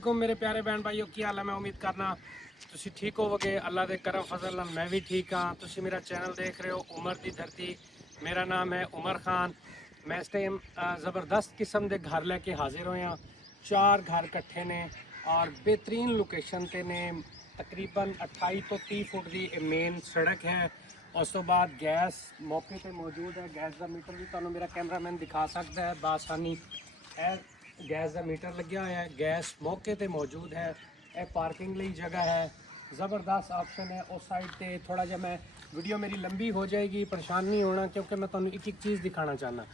मेरे प्यारे बहन भाइयों की हाल है। मैं उम्मीद करना तुसी ठीक होवोगे। अल्लाह दे करम फजल नाल मैं भी ठीक हाँ। तुसी मेरा चैनल देख रहे हो उमर दी धरती। मेरा नाम है उमर खान। मैं इस टाइम ज़बरदस्त किस्म के घर लैके हाजिर होया। 4 घर इकट्ठे ने और बेहतरीन लोकेशन ते ने। तकरीबन 28 तो 30 फुट की मेन सड़क है। उस तो बाद गैस मौके पर मौजूद है। गैस का मीटर भी तुहानू मेरा कैमरामैन दिखा सकता है बासानी है। गैस का मीटर लग्या होया है। गैस मौके पर मौजूद है। यह पार्किंग ਲਈ जगह है। ज़बरदस्त ऑप्शन है। उस साइड पे थोड़ा जहा मैं वीडियो मेरी लंबी हो जाएगी, परेशान नहीं होना क्योंकि मैं तुहानू एक एक चीज़ दिखाना चाहना।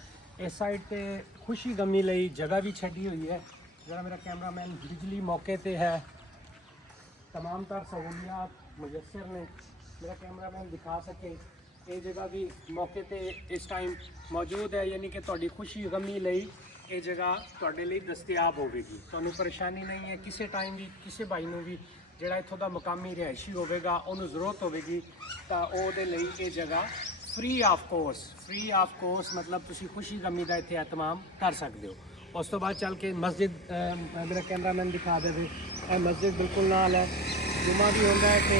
इस साइड पे खुशी गमी ਲਈ जगह भी छड़ी हुई है। जरा मेरा कैमरामैन बिजली मौके पर है। तमाम तर सहूलियात मुयसर ने। मेरा कैमरामैन दिखा सके ये जगह भी मौके पर इस टाइम मौजूद है। यानी कि तुहाडी खुशी गमी ਲਈ ये जगह तुहाडे ਲਈ दस्तियाब होगी। तुहानू परेशानी नहीं है। किसी टाइम भी किसी भाई नू भी ਜਿਹੜਾ ਇੱਥੋਂ ਦਾ ਮੁਕਾਮੀ ਰਿਹਾਇਸ਼ੀ ਹੋਵੇਗਾ ਉਹਨੂੰ ਜ਼ਰੂਰਤ ਹੋਵੇਗੀ ਤਾਂ ਉਹਦੇ ਲਈ ਇਹ ਜਗ੍ਹਾ ਫ੍ਰੀ ਆਫ ਕੋਰਸ ਮਤਲਬ ਤੁਸੀਂ ਖੁਸ਼ੀ ਗਮੀ ਦਾ ਇੱਥੇ ਇਤਮਾਮ ਕਰ ਸਕਦੇ ਹੋ। ਉਸ ਤੋਂ ਬਾਅਦ ਚੱਲ ਕੇ ਮਸਜਿਦ ਮੇਰਾ ਕੈਮਰਾਮੈਨ ਦਿਖਾ ਦੇਵੇ। ਇਹ ਮਸਜਿਦ ਬਿਲਕੁਲ ਨਾਲ ਹੈ। ਜੁਮਾ ਵੀ ਹੁੰਦਾ ਹੈ ਤੇ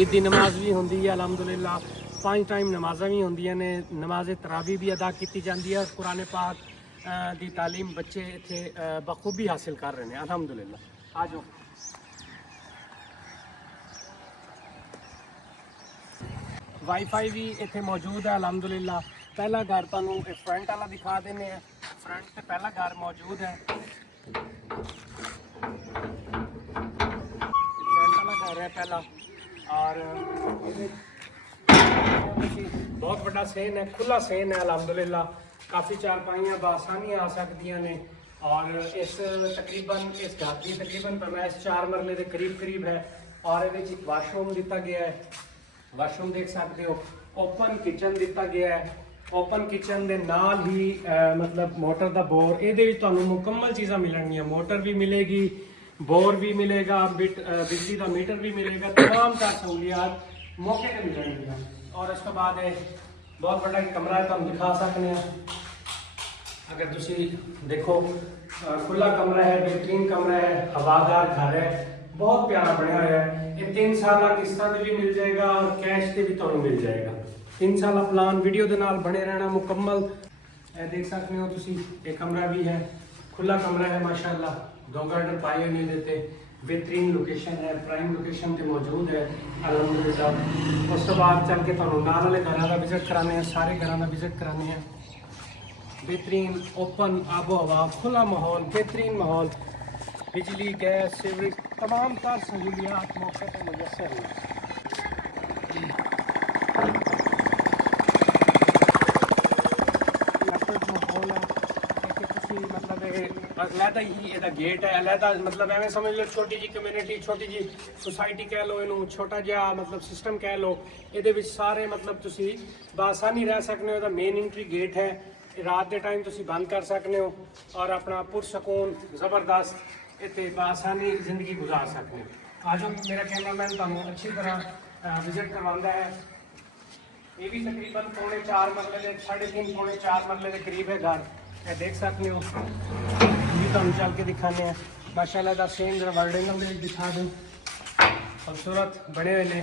ਈਦ ਦੀ ਨਮਾਜ਼ ਵੀ ਹੁੰਦੀ ਹੈ। ਅਲਹਮਦੁਲਿਲਾ 5 ਟਾਈਮ ਨਮਾਜ਼ਾਂ ਵੀ ਹੁੰਦੀਆਂ ਨੇ। ਨਮਾਜ਼ ਤਰਾਵੀ ਵੀ ਅਦਾ ਕੀਤੀ ਜਾਂਦੀ ਹੈ। ਕੁਰਾਨ ਪਾਕ ਦੀ ਤਾਲੀਮ ਬੱਚੇ ਇੱਥੇ ਬਖੂਬੀ ਹਾਸਿਲ ਕਰ ਰਹੇ ਨੇ ਅਲਹਮਦੁਲਿਲਾ। ਆ ਜਾਓ। वाईफाई भी इतने मौजूद है अलहमदुलिल्ला। पहला घर तुहानू फ्रंट वाला दिखा देने हैं। फ्रंट से पहला घर मौजूद है। फ्रंट वाला घर है पहला और बहुत बड़ा सेन है, खुला सेन है अलहमदुलिल्ला। काफ़ी चारपाइयाँ बआसानी आ सकदियाँ ने और इस तकरीबन इस घर की तकरीबन पैमाइश 4 मरले के करीब है और ये वाशरूम दिता गया है। वाशरूम देख सकते हो। ओपन किचन दिता गया है। ओपन किचन के नाल ही मतलब मोटर का बोर ये मुकम्मल चीज़ा मिलनिया। मोटर भी मिलेगी, बोर भी मिलेगा, बिजली का मीटर भी मिलेगा। तमाम तर सहूलियात मौके पर मिलनिया। और उसके बाद बहुत बड़ा कमरा है तुम दिखा सकते हैं। अगर तुसी देखो खुला कमरा है, बेहतरीन कमरा है, हवादार घर है, बहुत प्यारा बनया हुआ है। ये 3 साल किस्तां ते भी मिल जाएगा और कैश ते भी तुहानू मिल जाएगा। 3 साल प्लान वीडियो के नाल बने रहना मुकम्मल। देख सकते हो तुसी ये कमरा भी है, खुला कमरा है माशाल्लाह। 2 गार्डर पाए नहीं देते। बेहतरीन लोकेशन है, प्राइम लोकेशन पे मौजूद है अल्हम्दुलिल्लाह। उस तो बाद चल के तुहानू नाल वाले घरों का विजिट कराने हैं, सारे घरों का विजिट कराने हैं। बेहतरीन ओपन आबो हवा, खुला माहौल, बेहतरीन माहौल, बिजली गैस सीवरेज तमाम तर सहूलियात मौके पर मुयसर हैं। माहौल है मतलब अलहदा ही यदा गेट है, अलहदा मतलब एवं समझ लो छोटी जी कम्यूनिटी, छोटी जी सोसाइटी कह लो, इनू छोटा जहा मतलब सिस्टम कह लो। ये सारे मतलब तुसी बासानी रह सकते हो। मेन एंट्री गेट है। रात के टाइम तुसी बंद कर सकते हो और अपना पुरसकून ज़बरदस्त इतने बासानी ज़िंदगी गुजार सकते हो। आज मेरा कैमरामैन तुहानू अच्छी तरह विजिट करवाता है। ये भी तकरीबन 3.25 मरले के 3.5 पौने 4 मरले के करीब है घर। ये देख सकते हो। भी तुहानू चल के दिखाने हैं माशाल्लाह दा सेम जरा वर्ल्ड एंगल में दिखा दूँ। खूबसूरत बने हुए ने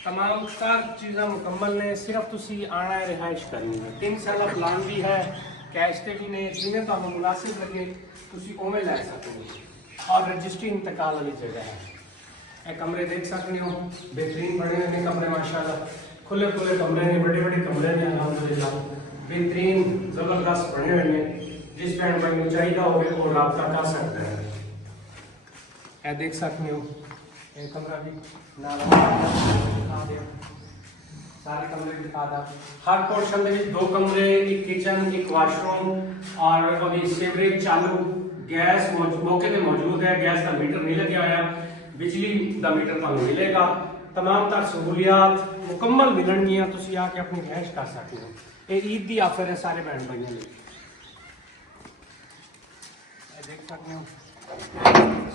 तमाम सार चीज़ा मुकम्मल ने। सिर्फ तुसी आना है, रिहाइश करनी है। 3 साल प्लान भी है, कैश ते भी ने, जिन्हें तुहानू मुनासिब लगे तुसी उवें लै सकते हो। और रजिस्ट्री इंतकाल वाली जगह है। ये कमरे देख सकते हो, बेहतरीन बने हुए कमरे माशाल्लाह। खुले कमरे ने, बड़े कमरे ने अल्हम्दुलिल्लाह। बेहतरीन ज़बरदस्त बने हुए हैं। जिस भैन भाई को चाहिए हो वो रब्ता कर सकता है। ये देख सकते हो ये कमरा भी नाल दिखा दिया। सारे कमरे दिखा दा। हर पोर्शन के 2 कमरे, एक किचन, एक वाशरूम और अभी सीवरेज चालू, गैस मौके पर मौजूद है। गैस का मीटर नहीं लगे हुआ, बिजली का मीटर तुहानू मिलेगा। तमाम तर सहूलियात मुकम्मल मिलनगियां। तुसी आके अपनी रिहाइश कर सकते हो। ये ईद की ऑफर है सारे भैन भाइयों लिए। देख सकते हो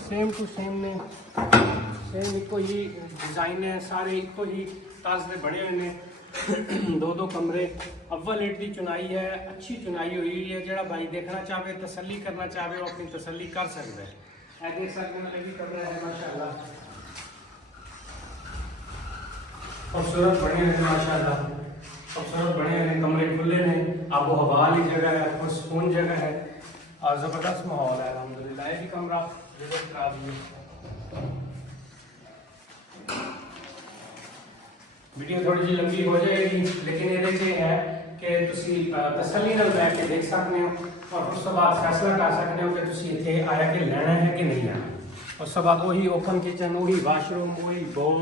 सेम टू सेम ने, सेम एको ही डिज़ाइन है, सारे एको ही तर्ज के बने हुए हैं। दो कमरे, अव्वल इट की चुनाई है, अच्छी चुनाई हुई है। जो भाई देखना चाहे, तसल्ली करना चाहे, वो अपनी तसल्ली कर सकता है। देख सकते हैं, ये भी कमरा है माशाल्लाह, खूबसूरत बने हैं माशाल्लाह, खूबसूरत बने हैं। कमरे खुले हैं, आबो हवा वाली जगह है, पुरसकून जगह है और ज़बरदस्त माहौल है अल्हम्दुलिल्लाह। ये भी कमरा विजिट करा दिए। वीडियो थोड़ी जी लंबी हो जाएगी, लेकिन ये है कि तुसी तसल्ली नाल बैठ के देख सकते हो और उस तो बाद फैसला कर सकते हो कि तुसी इत्थे आया कि लेना है कि नहीं लेना। उस तो बाद वही ओपन किचन, वही वाशरूम, वही बोर,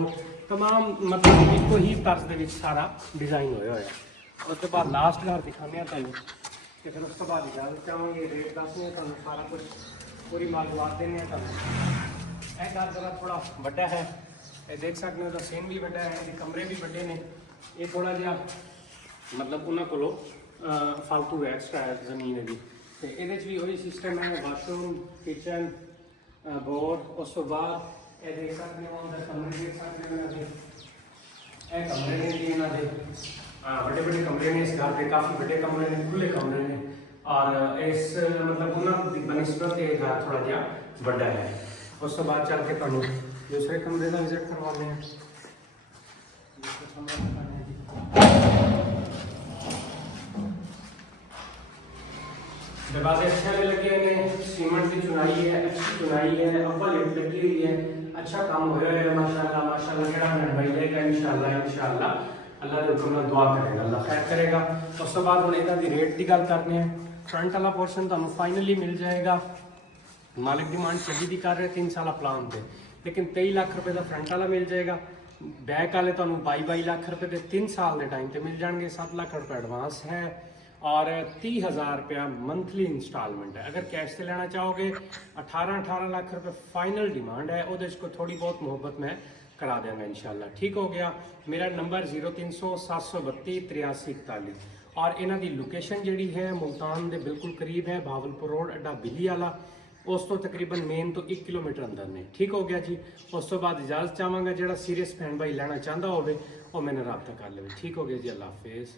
तमाम मतलब एक ही तर्ज दे विच सारा डिज़ाइन होया होया। उस तो बाद लास्ट घर दिखाने तुहानू कि फिर उस तो बाद इजाजत चाहांगे, रेट दसने तुहानू सारा कुछ पूरी मालूमात देने तुहानू। यह घर जरा थोड़ा बड़ा है, ये देख सकते हो, सीन भी बड़ा है, ये कमरे भी बड़े ने। ये थोड़ा जिहा मतलब उन्होंने को फालतू है, एक्सट्रा है जमीन है तो ये भी वही सिस्टम है, वाशरूम, किचन, बोर। उस तो बाद ये देख सकते हो अंदर कमरे देख सकते हो, ये कमरे ने जी इन्होंने बड़े बड़े कमरे ने इस घर के, काफ़ी बड़े कमरे ने, खुले कमरे ने और इस मतलब उन्होंने बनस्बत ये घर थोड़ा जिहा बड़ा है। उस तो बाद चल के तुहानू दूसरे कमरे का विजिट करवाने हैं। दरवाजे अच्छे लगे हैं, सीमेंट की चुनाई है, अच्छी चुनाई है, अव्वल ईंट लगी हुई है, अच्छा काम होया है माशाल्लाह माशाल्लाह। जेड़ा मेरा भाई लेगा इंशाल्लाह इंशाल्लाह अल्लाह के हुक्म नाल दुआ करेगा, अल्लाह खैर करेगा। उस तो बाद हम इहदा दी रेट की गल करने हैं। फ्रंट वाला पोर्शन तुहानू फाइनली मिल जाएगा, मालिक डिमांड चली भी कर रहे 3 साल प्लान पे, लेकिन 23 लाख रुपए का फ्रंट वाला मिल जाएगा। बैक वाले तो 22 लाख रुपए के 3 साल के टाइम पे मिल जाएंगे। 7 लाख रुपए एडवांस है और 30,000 रुपया मंथली इंस्टॉलमेंट है। अगर कैश से लेना चाहोगे 18 लाख रुपए फाइनल डिमांड है, वो को थोड़ी बहुत मोहब्बत में करा देंगे इंशाल्लाह। ठीक हो गया। मेरा नंबर 0300 732 8341 और इन्हों की लोकेशन जी है मुल्तान के बिल्कुल करीब है, भावलपुर रोड अड्डा बिली वाला, उस तो तकरीबन मेन तो 1 किलोमीटर अंदर ने। ठीक हो गया जी। उस तो बाद इजाजत चाहवागा, जो सीरीयस फैन भाई लेना चाहता हो वो मैंने रब्ता कर ले। ठीक हो गया जी, अल्लाह हाफिज़।